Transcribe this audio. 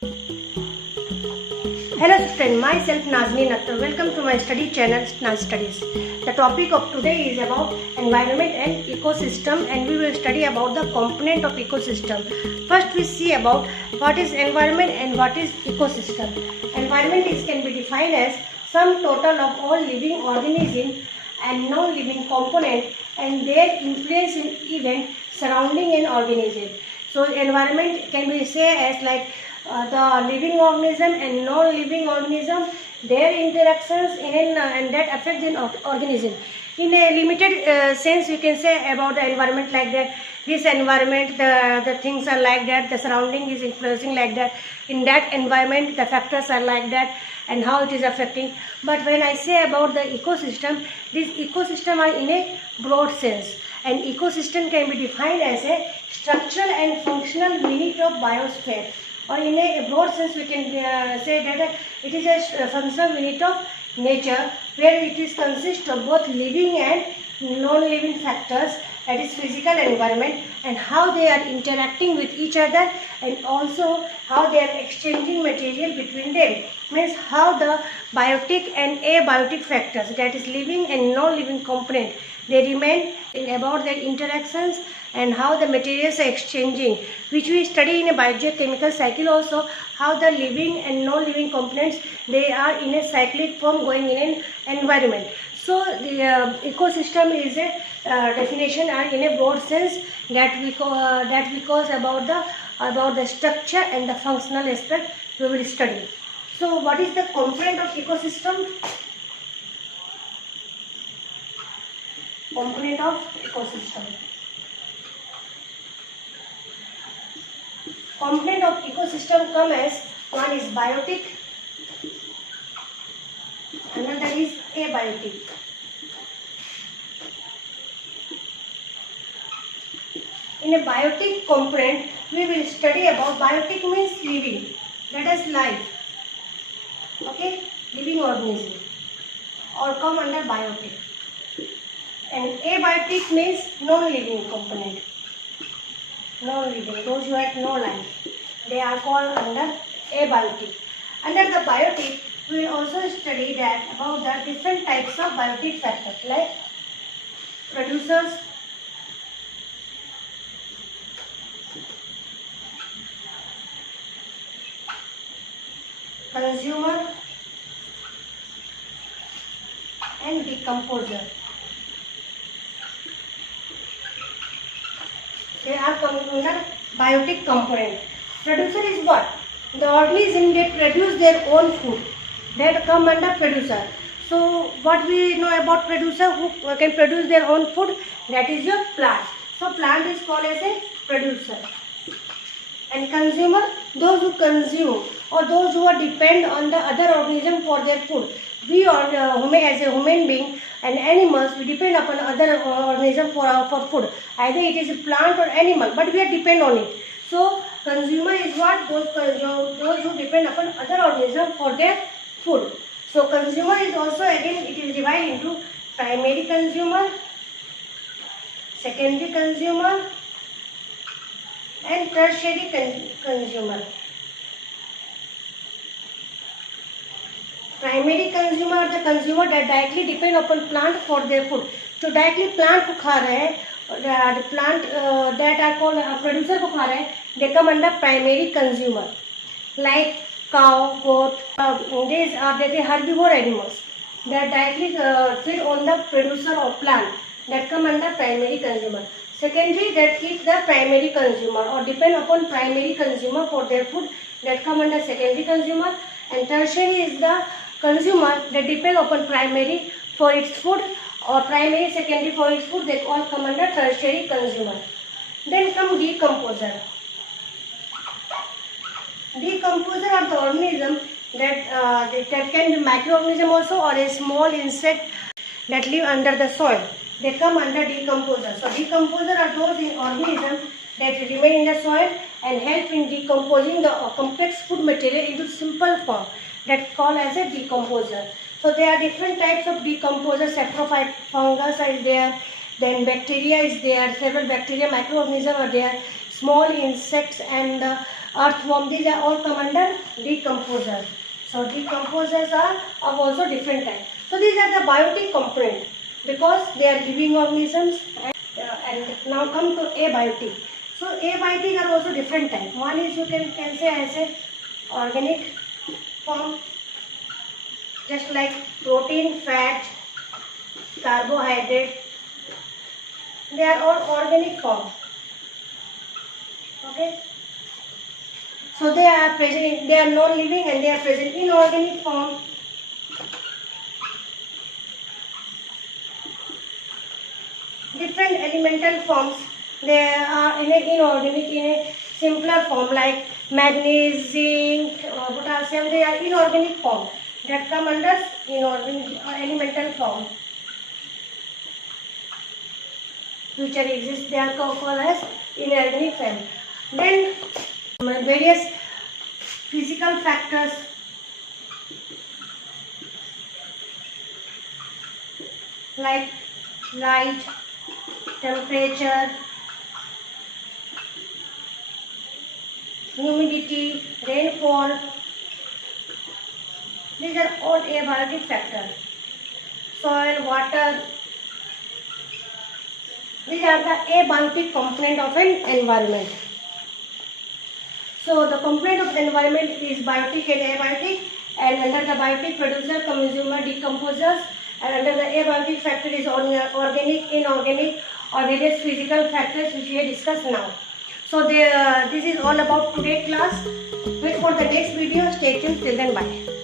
Hello friend, myself Nazneen Akhtar. Welcome to my study channel Naz Studies. The topic of today is about environment and ecosystem, and we will study about the component of ecosystem. First we see about what is environment and what is ecosystem. Environment can be defined as sum total of all living organisms and non-living component and their influence in event surrounding an organism. So environment can be say as like the living organism and non-living organism, their interactions and that affect the organism. In a limited sense, you can say about the environment like that. This environment, the things are like that. The surrounding is influencing like that. In that environment, the factors are like that, and how it is affecting. But when I say about the ecosystem, these ecosystem are in a broad sense. An ecosystem can be defined as a structural and functional unit of biosphere. Or in a broad sense, we can say that it is a functional unit of nature where it is consists of both living and non-living factors, that is physical environment, and how they are interacting with each other, and also how they are exchanging material between them. Means how the biotic and abiotic factors, that is living and non-living component, they remain about their interactions and how the materials are exchanging, which we study in a biogeochemical cycle also, how the living and non-living components, they are in a cyclic form going in an environment. So the ecosystem is a definition and in a broad sense that we cause about the structure and the functional aspect we will study. So what is the component of ecosystem? Component of ecosystem. Component of ecosystem come as one is biotic, another is abiotic. In a biotic component, we will study about biotic means living, that is life. Okay, living organism or come under biotic. And abiotic means non-living component. Non-living, those who have no life, they are called under abiotic. Under the biotic, we will also study that about the different types of biotic factors like producers, consumer, and decomposer. They are under biotic component. Producer is what? The organism that produce their own food, that come under producer. So what we know about producer who can produce their own food? That is your plant. So plant is called as a producer. And consumer, those who consume or those who are depend on the other organism for their food. We are as a human being and animals, we depend upon other organism for food. Either it is a plant or animal, but we are depend on it. So consumer is what? Those who depend upon other organism for their food. So consumer is also again it is divided into primary consumer, secondary consumer, and tertiary consumer. Primary consumer are the consumer that directly depend upon plant for their food. So directly plant को खा रहे हैं, the plant that are called producer को खा रहे हैं, they come under primary consumer. Like cow, goat, these are the herbivore animals that directly feed on the producer of plant, that come under primary consumer. Secondary, that eat the primary consumer or depend upon primary consumer for their food, that come under secondary consumer. And tertiary is the consumer that depend upon primary for its food, or primary, secondary for its food, they all come under tertiary consumer. Then come decomposer. Decomposer are the organism that can be microorganism also or a small insect that live under the soil. They come under decomposer. So decomposer are those organisms that remain in the soil and help in decomposing the complex food material into simple form, that called as a decomposer. So there are different types of decomposers. Saprophyte fungus is there, then bacteria is there, several bacteria microorganisms are there, small insects and earthworm, these are all come under decomposers. So decomposers are of also different types. So these are the biotic component because they are living organisms. And now come to abiotic. So abiotic are also different types. One is you can say as a organic form, just like protein, fat, carbohydrate. They are all organic form. Okay. So they are present. They are non-living and they are present in organic form. Different elemental forms. They are in a inorganic, in a simpler form like manganese, zinc, potassium. They are inorganic form that come under inorganic elemental form, which exist. They are called as inorganic form. Then various physical factors like light, temperature, humidity, rainfall. These are all abiotic factors. Soil, water. These are the abiotic component of an environment. So the component of the environment is biotic and abiotic, and under the biotic, producer, consumer, decomposers, and under the abiotic factor is organic, inorganic, or various physical factors which we have discussed now. So this is all about today's class. Wait for the next video. Stay tuned. Till then, bye.